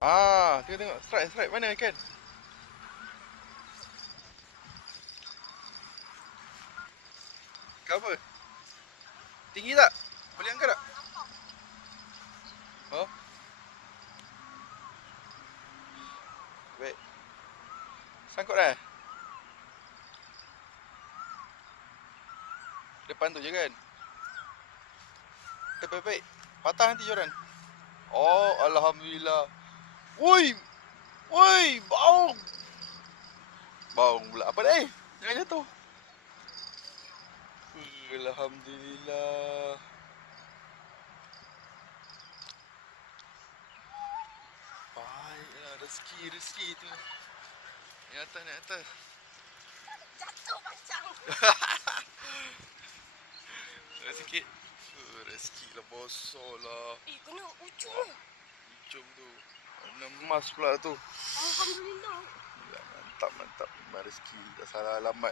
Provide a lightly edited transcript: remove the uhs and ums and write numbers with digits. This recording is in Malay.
Tengok. Strike. Mana ikan? Ikan apa? Tinggi tak? Boleh angkat tak? Oh. Baik. Sangkut dah? Depan tu je kan? Baik. Patah nanti joran. Oh, alhamdulillah. Woi, baung. Baung pula. Apa dah? Jangan jatuh. Alhamdulillah. Baiklah, rezeki tu. Ni atas. Jatuh macam. Sikit. Rezeki lah, bosor lah. Kena ujung. Ujung tu. Warna emas pula tu. Alhamdulillah. Mantap. Memang rezeki. Tak salah alamat